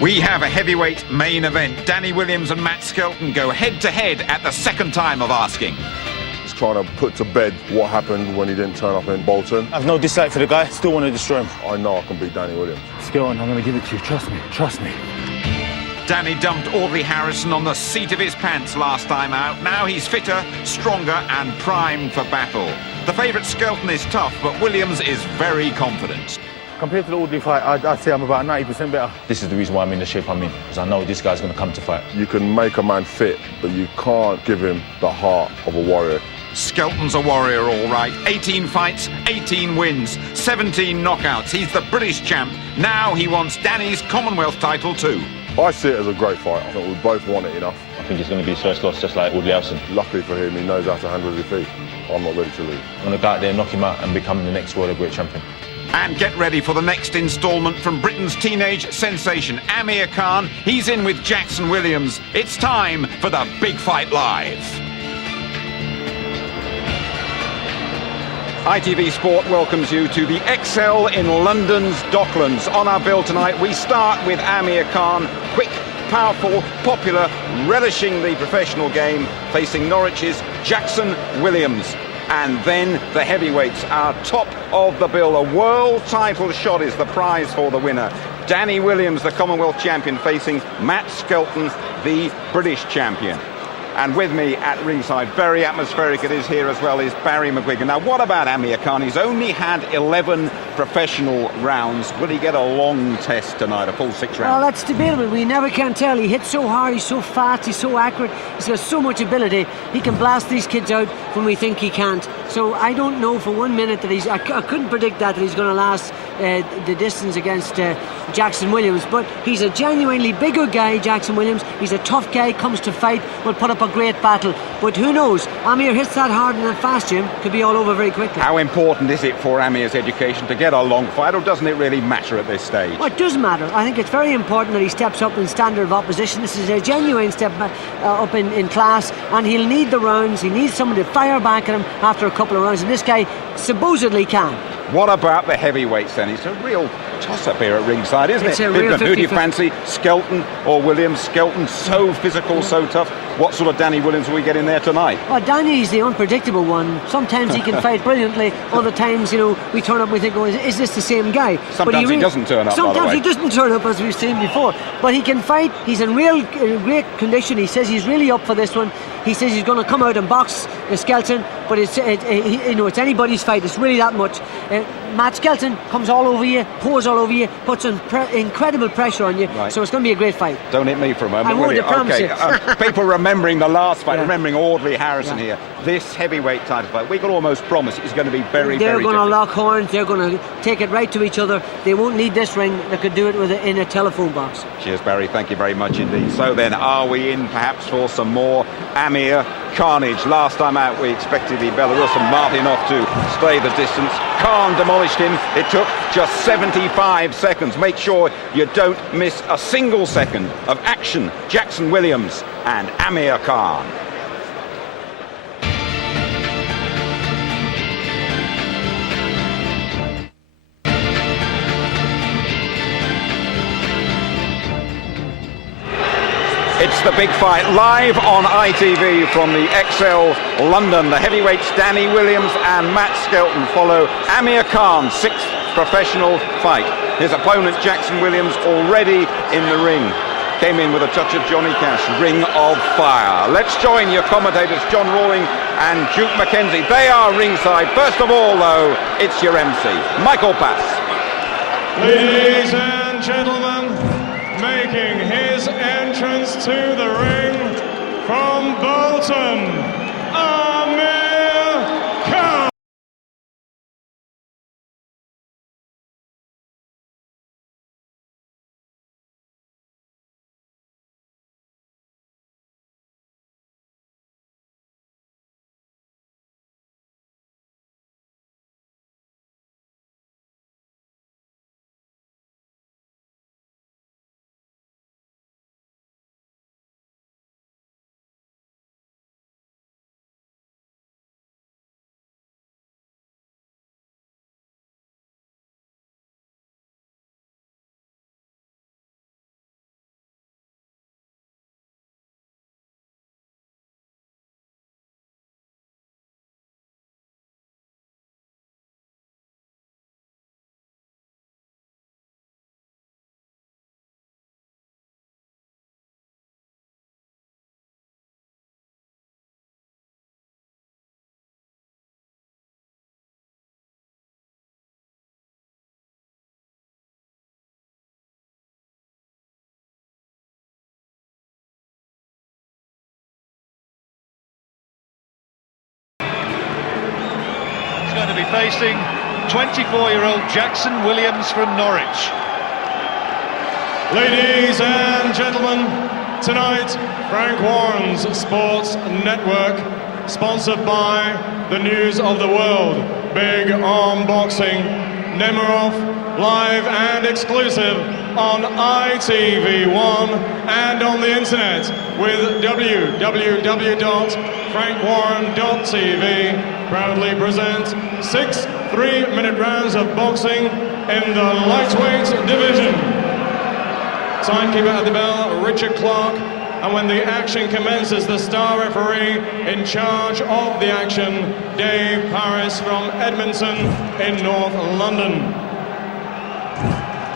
We have a heavyweight main event. Danny Williams and Matt Skelton go head-to-head at the second time of asking. He's trying to put to bed what happened when he didn't turn up in Bolton. I've no dislike for the guy, still want to destroy him. I know I can beat Danny Williams. Skelton, I'm going to give it to you, trust me, trust me. Danny dumped Audley Harrison on the seat of his pants last time out. Now he's fitter, stronger and primed for battle. The favourite Skelton is tough, but Williams is very confident. Compared to the Audley fight, I'd say I'm about 90% better. This is the reason why I'm in the shape I'm in, because I know this guy's going to come to fight. You can make a man fit, but you can't give him the heart of a warrior. Skelton's a warrior, all right. 18 fights, 18 wins, 17 knockouts. He's the British champ. Now he wants Danny's Commonwealth title too. I see it as a great fight. I think we both want it enough. I think it's going to be his first loss, just like Audley Harrison. Luckily for him, he knows how to handle his defeat. I'm not ready to lose. I'm going to go out there, knock him out and become the next world heavyweight champion. And get ready for the next instalment from Britain's teenage sensation, Amir Khan. He's in with Jackson Williams. It's time for the Big Fight Live. ITV Sport welcomes you to the Excel in London's Docklands. On our bill tonight, we start with Amir Khan, quick, powerful, popular, relishing the professional game, facing Norwich's Jackson Williams. And then the heavyweights are top of the bill. A world title shot is the prize for the winner. Danny Williams, the Commonwealth champion, facing Matt Skelton, the British champion. And with me at ringside, very atmospheric it is here as well, is Barry McGuigan. Now, what about Amir Khan? He's only had 11 professional rounds. Will he get a long test tonight, a full 6 rounds? Well, that's debatable. We never can tell. He hits so hard, he's so fast, he's so accurate. He's got so much ability. He can blast these kids out when we think he can't. So I don't know for 1 minute that I couldn't predict that he's going to last the distance against Jackson Williams. But he's a genuinely bigger guy, Jackson Williams. He's a tough guy, comes to fight, will put up a great battle. But who knows? Amir hits that hard and that fast, Jim. Could be all over very quickly. How important is it for Amir's education to get a long fight, or doesn't it really matter at this stage? Well, it does matter. I think it's very important that he steps up in standard of opposition. This is a genuine step up in class, and he'll need the rounds. He needs someone to fire back at him after a couple of rounds, and this guy supposedly can. What about the heavyweights then? It's a real toss-up here at ringside, isn't It's it? a real Who do you 50-50. fancy, Skelton or Williams? Skelton, so physical, so tough. What sort of Danny Williams will we get in there tonight? Well, Danny's the unpredictable one. Sometimes he can fight brilliantly. Other times, we turn up and we think, oh, is this the same guy? Sometimes he doesn't turn up, by the Sometimes way. he doesn't turn up, as we've seen before. But he can fight. He's in great condition. He says he's really up for this one. He says he's going to come out and box Skelton, but it's anybody's fight. It's really that much. Matt Skelton comes all over you, pours all over you, puts incredible pressure on you. Right. So it's going to be a great fight. Don't hit me for a moment, I will won't, you? I promise Okay. you. People remembering the last fight, Yeah. remembering Audley Harrison here. This heavyweight title fight, we can almost promise it's going to be very, They're very going to different. lock horns. They're going to take it right to each other. They won't need this ring. They could do it in a telephone box. Cheers, Barry. Thank you very much indeed. So then, are we in perhaps for some more Amir carnage? Last time out, we expected the Belarusian Martinov to stay the distance. Khan demolished him. It took just 75 seconds. Make sure you don't miss a single second of action. Jackson Williams and Amir Khan. It's the big fight live on ITV from the XL London. The heavyweights Danny Williams and Matt Skelton follow Amir Khan's 6th professional fight. His opponent Jackson Williams already in the ring. Came in with a touch of Johnny Cash, Ring of Fire. Let's join your commentators John Rawling and Duke Mackenzie. They are ringside. First of all though, it's your MC, Michael Pass. Ladies and gentlemen, making his entrance to the ring from Bolton, be facing 24-year-old Jackson Williams from Norwich. Ladies and gentlemen, tonight, Frank Warren's Sports Network, sponsored by the News of the World, Big Arm Boxing, Nemiroff, live and exclusive on ITV1 and on the internet with www.frankwarren.tv, proudly present 6 3-minute rounds of boxing in the lightweight division. Timekeeper at the bell, Richard Clark, and when the action commences, the star referee in charge of the action, Dave Paris from Edmonton in North London.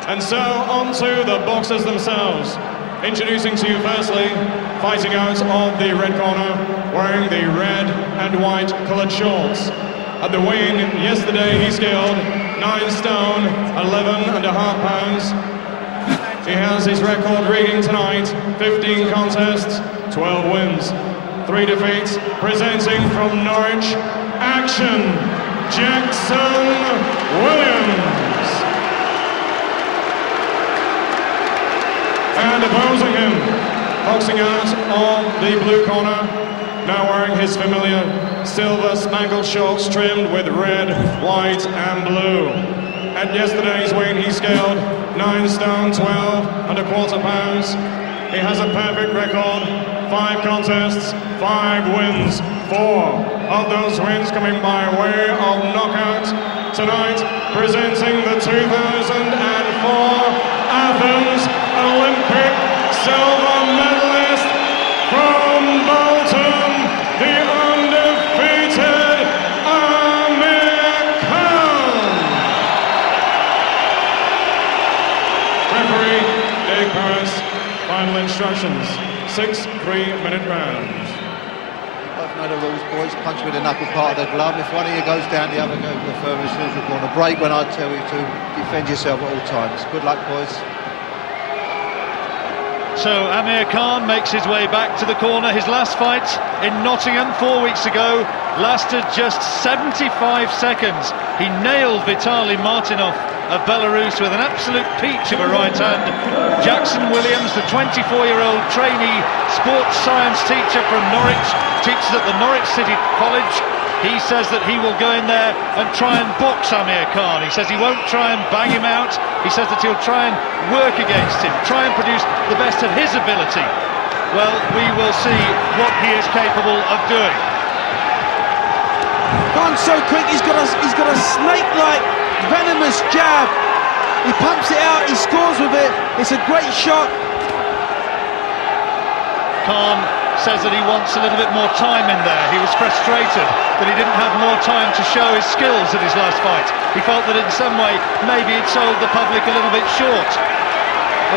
And so, on to the boxers themselves. Introducing to you firstly, fighting out of the red corner, wearing the red and white coloured shorts. At the weigh-in yesterday, he scaled 9 stone, 11.5 pounds. He has his record reading tonight, 15 contests, 12 wins, 3 defeats. Presenting from Norwich, action, Jackson Williams. And opposing him, boxing out of the blue corner, now wearing his familiar silver spangled shorts trimmed with red, white and blue. At yesterday's weigh-in, he scaled 9 stone, 12.25 pounds. He has a perfect record, 5 contests, 5 wins, 4 of those wins coming by way of knockout. Tonight, presenting the 2004 Athens Olympic silver medalist from Bolton, the undefeated Amir Khan. Referee Dave Paris, final instructions, 6 3-minute rounds. Both know the rules, boys. Punch with the knuckle part of the glove. If one of you goes down, the other goes the furthest neutral corner. Break when I tell you to. Defend yourself at all times. Good luck, boys. So Amir Khan makes his way back to the corner. His last fight in Nottingham 4 weeks ago lasted just 75 seconds. He nailed Vitaly Martynov of Belarus with an absolute peach of a right hand. Jackson Williams, the 24-year-old trainee sports science teacher from Norwich, teaches at the Norwich City College. He says that he will go in there and try and box Amir Khan. He says he won't try and bang him out. He says that he'll try and work against him, try and produce the best of his ability. Well, we will see what he is capable of doing. Khan's so quick, he's got a snake-like, venomous jab. He pumps it out, he scores with it. It's a great shot. Khan says that he wants a little bit more time in there. He was frustrated that he didn't have more time to show his skills at his last fight. He felt that in some way maybe he'd sold the public a little bit short.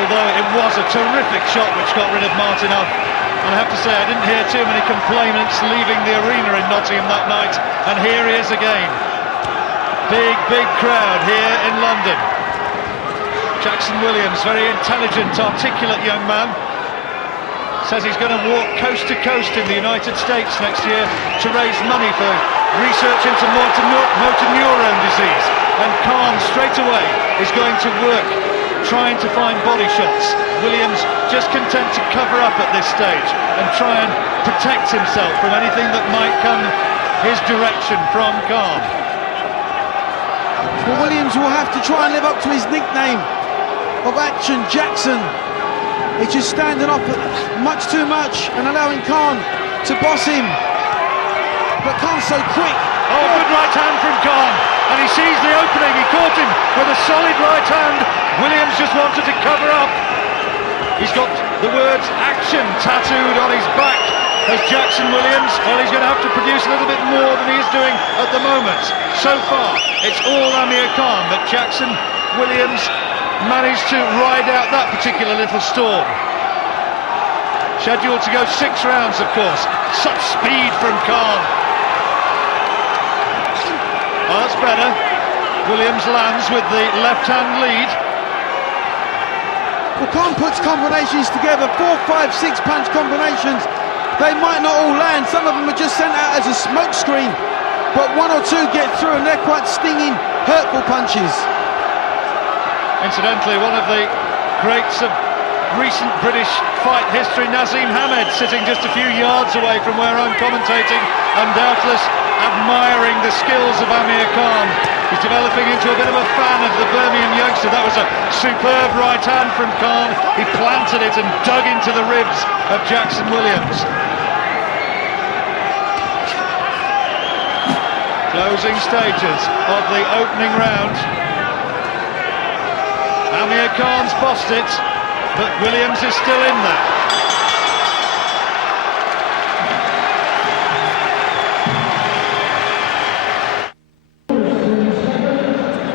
Although it was a terrific shot which got rid of Martynov. And I have to say, I didn't hear too many complainants leaving the arena in Nottingham that night. And here he is again. Big crowd here in London. Jackson Williams, very intelligent, articulate young man. Says he's going to walk coast to coast in the United States next year to raise money for research into motor neuron disease. And Khan straight away is going to work trying to find body shots. Williams just content to cover up at this stage and try and protect himself from anything that might come his direction from Khan. Well, Williams will have to try and live up to his nickname of Action Jackson. He's just standing up much too much and allowing Khan to boss him. But Khan's so quick. Oh, good right hand from Khan. And he sees the opening. He caught him with a solid right hand. Williams just wanted to cover up. He's got the words action tattooed on his back as Jackson Williams. Well, he's going to have to produce a little bit more than he is doing at the moment. So far, it's all Amir Khan, but Jackson Williams managed to ride out that particular little storm. Scheduled to go 6 rounds, of course. Such speed from Khan. Oh, that's better. Williams lands with the left-hand lead. Well, Khan puts combinations together, 4, 5, 6 punch combinations. They might not all land. Some of them are just sent out as a smoke screen. but one or two get through, and they're quite stinging, hurtful punches. Incidentally, one of the greats of recent British fight history, Nazim Hamed, sitting just a few yards away from where I'm commentating, and doubtless admiring the skills of Amir Khan. He's developing into a bit of a fan of the Birmingham youngster. That was a superb right hand from Khan. He planted it and dug into the ribs of Jackson Williams. Closing stages of the opening round. Amir Khan's bossed it, but Williams is still in there.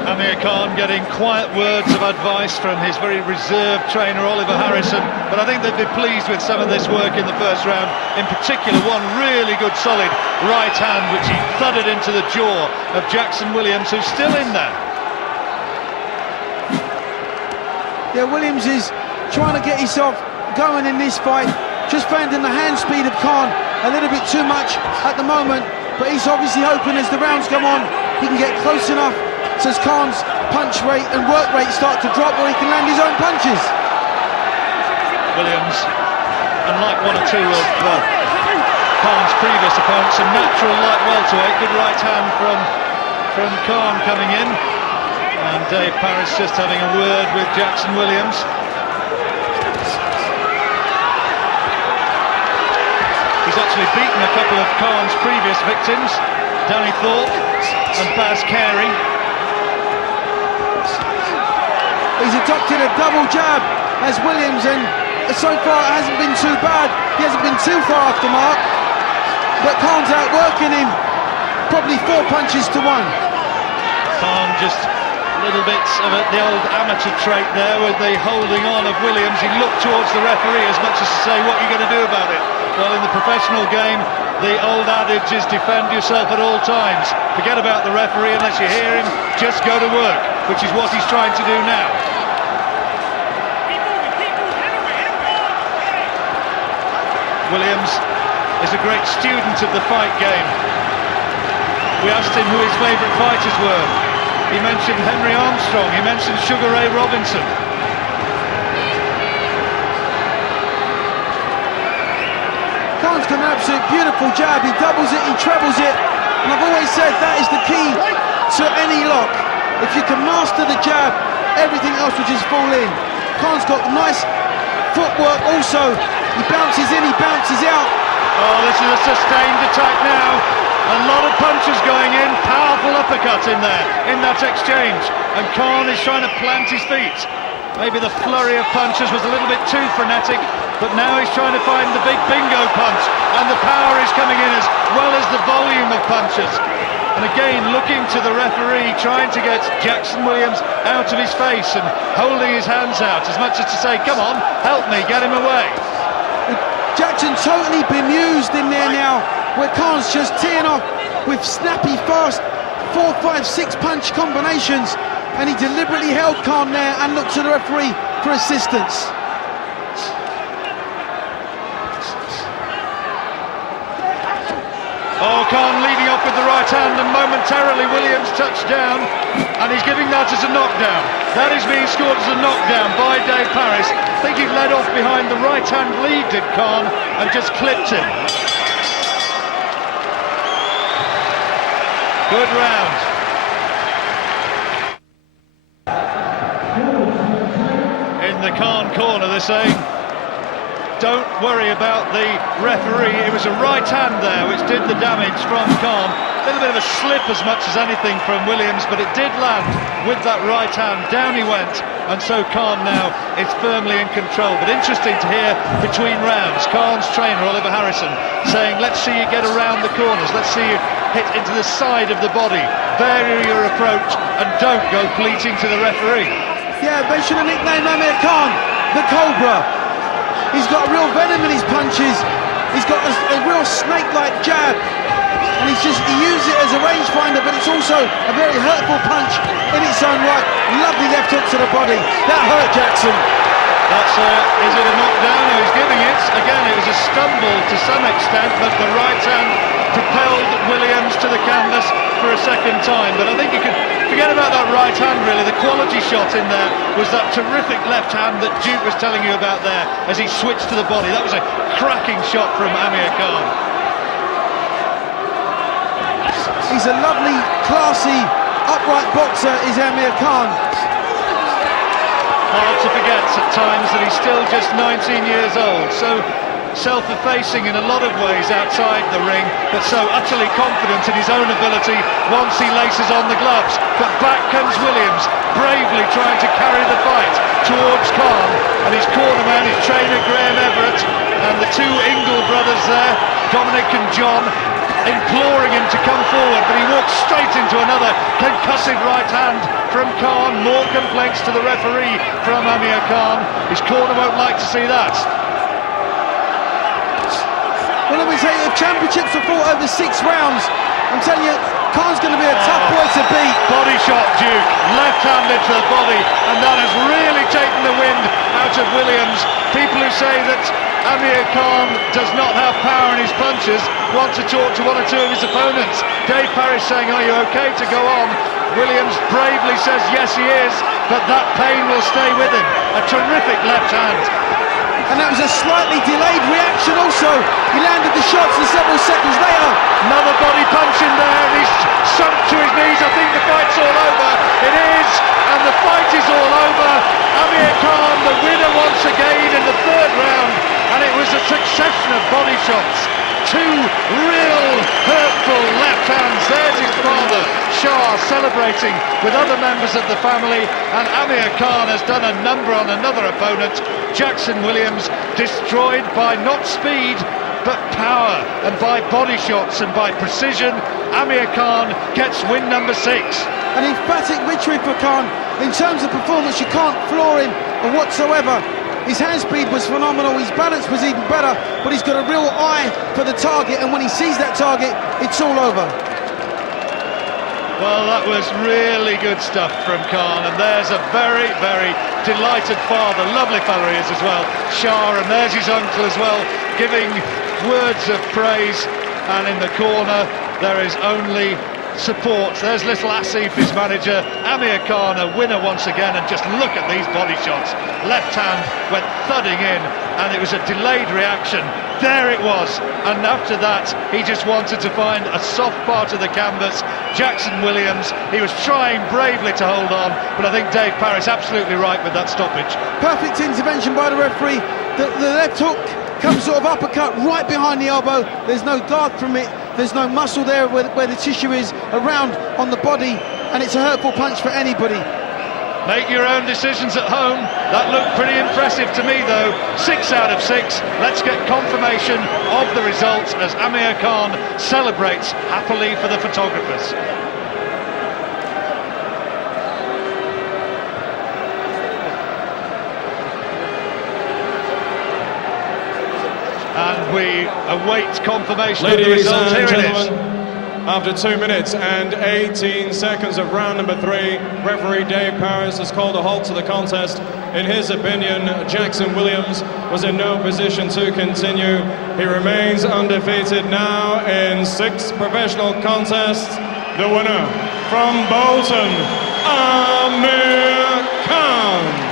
Amir Khan getting quiet words of advice from his very reserved trainer Oliver Harrison, but I think they'd be pleased with some of this work in the first round. In particular, one really good solid right hand which he thudded into the jaw of Jackson Williams, who's still in there. Yeah, Williams is trying to get himself going in this fight, just finding the hand speed of Khan a little bit too much at the moment, but he's obviously hoping as the rounds come on he can get close enough so as Khan's punch rate and work rate start to drop where he can land his own punches. Williams, unlike one or two of Khan's previous opponents, a natural light welterweight. Good right hand from Khan coming in. And Dave Parris just having a word with Jackson Williams. He's actually beaten a couple of Khan's previous victims, Danny Thorpe and Baz Carey. He's adopted a double jab as Williams, and so far it hasn't been too bad. He hasn't been too far off the mark, but Khan's outworking him, probably 4 punches to 1. Khan just little bits of the old amateur trait there with the holding on of Williams. He looked towards the referee as much as to say, what are you going to do about it? Well, in the professional game, the old adage is defend yourself at all times. Forget about the referee unless you hear him, just go to work, which is what he's trying to do now. Williams is a great student of the fight game. We asked him who his favourite fighters were. He mentioned Henry Armstrong, he mentioned Sugar Ray Robinson. Khan's got an absolute beautiful jab, he doubles it, he trebles it, and I've always said that is the key to any lock. If you can master the jab, everything else will just fall in. Khan's got nice footwork also, he bounces in, he bounces out. Oh, this is a sustained attack now. A lot of punches going in, powerful uppercut in there, in that exchange. And Khan is trying to plant his feet. Maybe the flurry of punches was a little bit too frenetic, but now he's trying to find the big bingo punch. And the power is coming in as well as the volume of punches. And again, looking to the referee, trying to get Jackson Williams out of his face and holding his hands out as much as to say, come on, help me, get him away. Jackson totally bemused in there now, where Khan's just teeing off with snappy, fast 4, 5, 6 punch combinations, and he deliberately held Khan there and looked to the referee for assistance. Oh, Khan leading off with the right hand, and momentarily Williams touched down, and he's giving that as a knockdown. That is being scored as a knockdown by Dave Parris. I think he led off behind the right hand lead, did Khan, and just clipped him. Good round. In the Khan corner, they're saying, don't worry about the referee. It was a right hand there which did the damage from Khan. A little bit of a slip as much as anything from Williams, but it did land with that right hand. Down he went, and so Khan now is firmly in control. But interesting to hear between rounds, Khan's trainer, Oliver Harrison, saying, let's see you get around the corners, let's see you hit into the side of the body, vary your approach, and don't go bleating to the referee. Yeah, they should have nicknamed Amir Khan the Cobra. He's got real venom in his punches. He's got a real snake-like jab, and he uses it as a rangefinder, but it's also a very hurtful punch in its own right. Lovely left hook to the body. That hurt Jackson. Is it a knockdown? No, he's giving it. Again, it was a stumble to some extent, but the right hand propelled Williams to the canvas for a second time. But I think you could forget about that right hand, really. The quality shot in there was that terrific left hand that Duke was telling you about there as he switched to the body. That was a cracking shot from Amir Khan. He's a lovely, classy, upright boxer, is Amir Khan. Hard to forget at times that he's still just 19 years old, so self-effacing in a lot of ways outside the ring, but so utterly confident in his own ability once he laces on the gloves. But back comes Williams, bravely trying to carry the fight towards Khan, and his cornerman, his trainer Graham Everett, and the two Ingle brothers there, Dominic and John, imploring him to come forward, but he walks straight into another concussive right hand from Khan. More complaints to the referee from Amir Khan. His corner won't like to see that. Well, let me tell you, if championships are fought over 6 rounds, I'm telling you, Khan's going to be a tough boy to beat. Body shot, Duke, left-handed to the body, and that has really taken the wind out of Williams. People who say that Amir Khan does not have power in his punches want to talk to one or two of his opponents. Dave Parrish saying, are you okay to go on? Williams bravely says yes he is, but that pain will stay with him. A terrific left hand. And that was a slightly delayed reaction also. He landed the shots and several seconds later. Another body punch in there, and he's sunk to his knees. I think the fight's all over. It is, and the fight is all over. Amir Khan, the winner once again in the 3rd round, and it was a succession of body shots. 2 real hurtful left hands. There's his father, Shah, celebrating with other members of the family, and Amir Khan has done a number on another opponent. Jackson Williams destroyed by not speed but power, and by body shots and by precision. Amir Khan gets win number 6. An emphatic victory for Khan. In terms of performance, you can't floor him whatsoever. His hand speed was phenomenal, his balance was even better, but he's got a real eye for the target, and when he sees that target, it's all over. Well, that was really good stuff from Khan, and there's a very, very delighted father, lovely fella he is as well, Shah, and there's his uncle as well, giving words of praise, and in the corner there is only support. There's little Asif, his manager. Amir Khan, a winner once again, and just look at these body shots. Left hand went thudding in, and it was a delayed reaction. There it was, and after that he just wanted to find a soft part of the canvas. Jackson Williams, he was trying bravely to hold on, but I think Dave Parrish absolutely right with that stoppage. Perfect intervention by the referee. The left hook comes sort of uppercut right behind the elbow. There's no guard from it. There's no muscle there where the tissue is around on the body, and it's a hurtful punch for anybody. Make your own decisions at home. That looked pretty impressive to me, though. 6 out of 6. Let's get confirmation of the results as Amir Khan celebrates happily for the photographers. And we await confirmation of the results. Here it is. After 2 minutes and 18 seconds of round number 3, referee Dave Parrish has called a halt to the contest. In his opinion, Jackson Williams was in no position to continue. He remains undefeated now in 6 professional contests. The winner from Bolton, Amir Khan.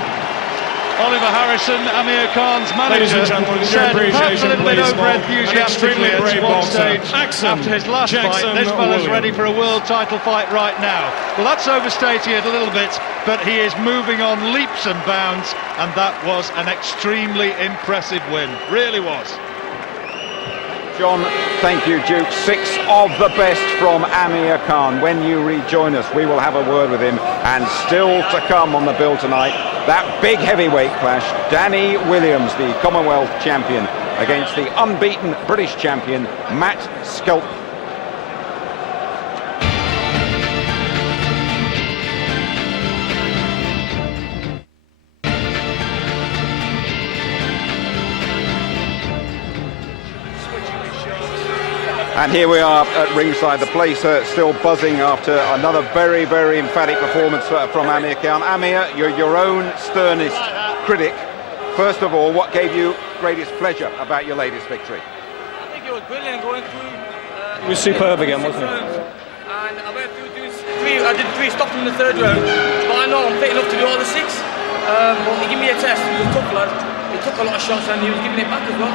Oliver Harrison, Amir Khan's manager, said perhaps a little bit over-enthusiastically at one stage after his last fight, this fella's ready for a world title fight right now. Well, that's overstating it a little bit, but he is moving on leaps and bounds, and that was an extremely impressive win, really was. John, thank you, Duke. 6 of the best from Amir Khan. When you rejoin us, we will have a word with him. And still to come on the bill tonight, that big heavyweight clash, Danny Williams, the Commonwealth champion, against the unbeaten British champion, Matt Skelton. And here we are at ringside, the place still buzzing after another very, very emphatic performance from Amir Khan. Amir, you're your own sternest critic. First of all, what gave you greatest pleasure about your latest victory? I think it was brilliant going through It was superb again, wasn't it? And I went through I did 3 stops in the 3rd round, but I know I'm fit enough to do all the 6. But he gave me a test. He was a tough lad. He took a lot of shots and he was giving it back as well.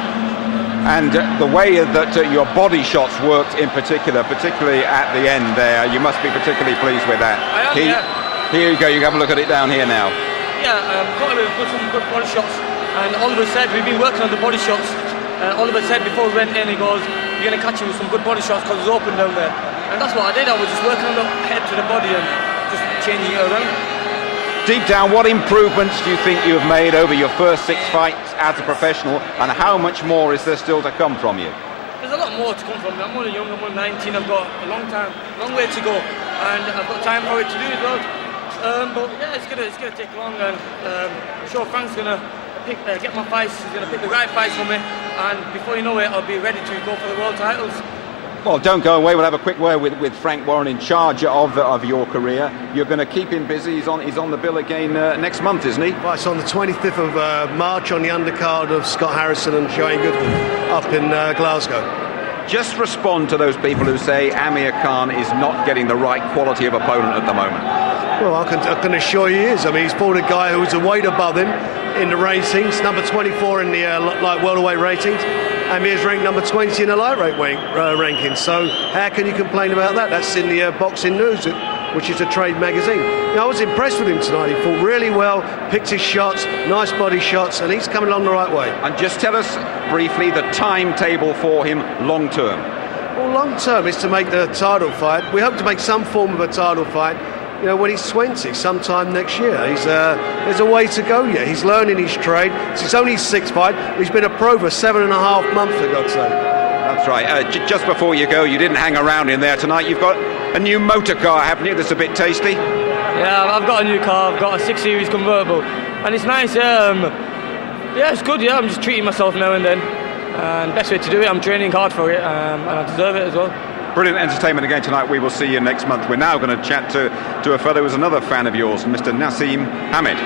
And the way that your body shots worked in particular, particularly at the end there, you must be particularly pleased with that. I am, yeah. Here you go, you can have a look at it down here now. Yeah, got to put some good body shots. And Oliver said, we've been working on the body shots. Oliver said before we went in, he goes, you're going to catch you with some good body shots because it's open down there. And that's what I did. I was just working on the head to the body and just changing it around. Deep down, what improvements do you think you have made over your first 6 fights as a professional, and how much more is there still to come from you? There's a lot more to come from me. I'm only young, I'm only 19, I've got a long way to go, and I've got time for it to do as well. But yeah, it's gonna take long, and I'm sure Frank's gonna get my fights, he's gonna pick the right fights for me, and before you know it, I'll be ready to go for the world titles. Well, don't go away. We'll have a quick word with Frank Warren, in charge of your career. You're going to keep him busy. He's on the bill again next month, isn't he? Well, it's on the 25th of March on the undercard of Scott Harrison and Shane Goodwin up in Glasgow. Just respond to those people who say Amir Khan is not getting the right quality of opponent at the moment. Well, I can assure you he is. I mean, he's fought a guy who's a weight above him in the ratings, number 24 in the light welterweight ratings. Amir's ranked number 20 in the lightweight ranking. So how can you complain about that? That's in the Boxing News, which is a trade magazine. I was impressed with him tonight. He fought really well, picked his shots, nice body shots, and he's coming along the right way. And just tell us briefly the timetable for him long term. Well, long term is to make the title fight. We hope to make some form of a title fight, you know, when he's 20, sometime next year. There's a way to go yet. He's learning his trade. It's only his 6th fight. He's been a pro for 7.5 months, for God's sake. That's right. Just before you go, you didn't hang around in there tonight. You've got a new motor car, haven't you? That's a bit tasty. Yeah, I've got a new car. I've got a 6 Series convertible, and it's nice. Yeah, it's good. Yeah, I'm just treating myself now and then, and best way to do it. I'm training hard for it, and I deserve it as well. Brilliant entertainment again tonight. We will see you next month. We're now going to chat to a fellow who's another fan of yours, Mr. Naseem Hamid.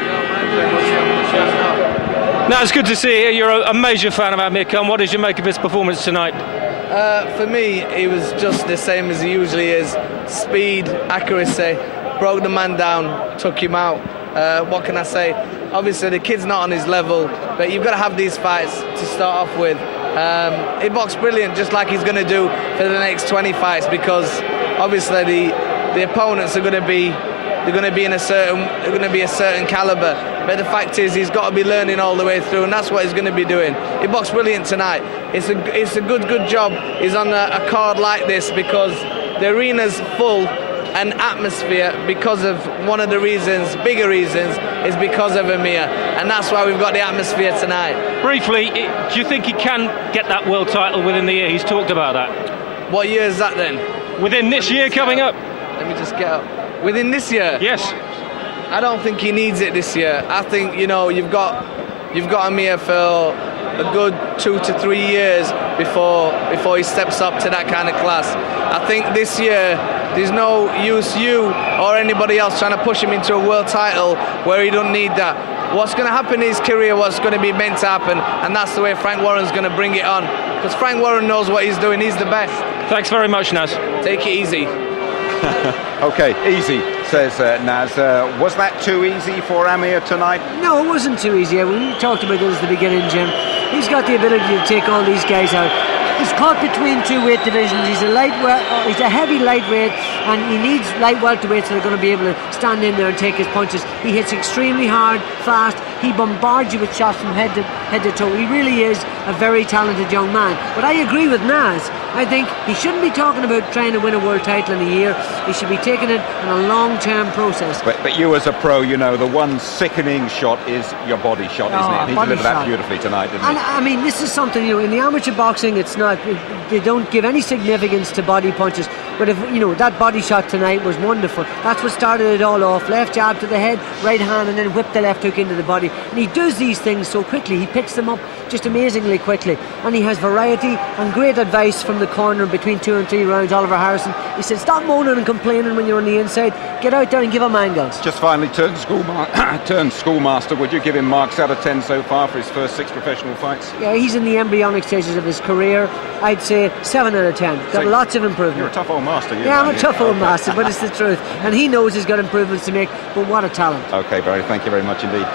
No, it's good to see you. You're a major fan of Amir Khan. What did you make of his performance tonight? For me, he was just the same as he usually is. Speed, accuracy, broke the man down, took him out. What can I say? Obviously, the kid's not on his level, but you've got to have these fights to start off with. He boxed brilliant, just like he's going to do for the next 20 fights, because obviously the opponents are going to be a certain caliber. But the fact is, he's got to be learning all the way through, and that's what he's going to be doing. He boxed brilliant tonight. It's a good job he's on a card like this, because the arena's full and atmosphere because of one of the bigger reasons, is because of Amir, and that's why we've got the atmosphere tonight. Briefly, do you think he can get that world title within the year? He's talked about that. What year is that then? Within this year coming up. Let me just get up. Within this year? Yes. I don't think he needs it this year. I think, you know, you've got Amir for a good 2 to 3 years before he steps up to that kind of class. I think this year there's no use you or anybody else trying to push him into a world title where he don't need that. What's going to happen in his career, what's going to be meant to happen, and that's the way Frank Warren's going to bring it on, because Frank Warren knows what he's doing. He's the best. Thanks very much, Naz. Take it easy. Okay, easy, says Naz. Was that too easy for Amir tonight? No, it wasn't too easy. We talked about this at the beginning, Jim. He's got the ability to take all these guys out. He's caught between 2 weight divisions. He's a heavy lightweight, and he needs light welterweights that are going to be able to stand in there and take his punches. He hits extremely hard, fast. He bombards you with shots from head to toe. He really is a very talented young man. But I agree with Naz. I think he shouldn't be talking about trying to win a world title in a year. He should be taking it in a long-term process. But you as a pro, you know, the one sickening shot is your body shot, isn't it? He delivered that beautifully tonight, didn't he? And I mean, this is something, you know, in the amateur boxing, it's not, they don't give any significance to body punches. But if, you know, that body shot tonight was wonderful. That's what started it all off. Left jab to the head, right hand, and then whip the left hook into the body. And he does these things so quickly. He picks them up just amazingly quickly. And he has variety and great advice from the corner between 2 and 3 rounds. Oliver Harrison, he said, stop moaning and complaining when you're on the inside. Get out there and give him angles. Just finally, turned schoolmaster. Would you give him marks out of 10 so far for his first 6 professional fights? Yeah, he's in the embryonic stages of his career. I'd say 7 out of 10. Got lots of improvement. You're a tough old master. Yeah, I'm a tough old master, but it's the truth. And he knows he's got improvements to make, but what a talent. Okay, Barry, thank you very much indeed.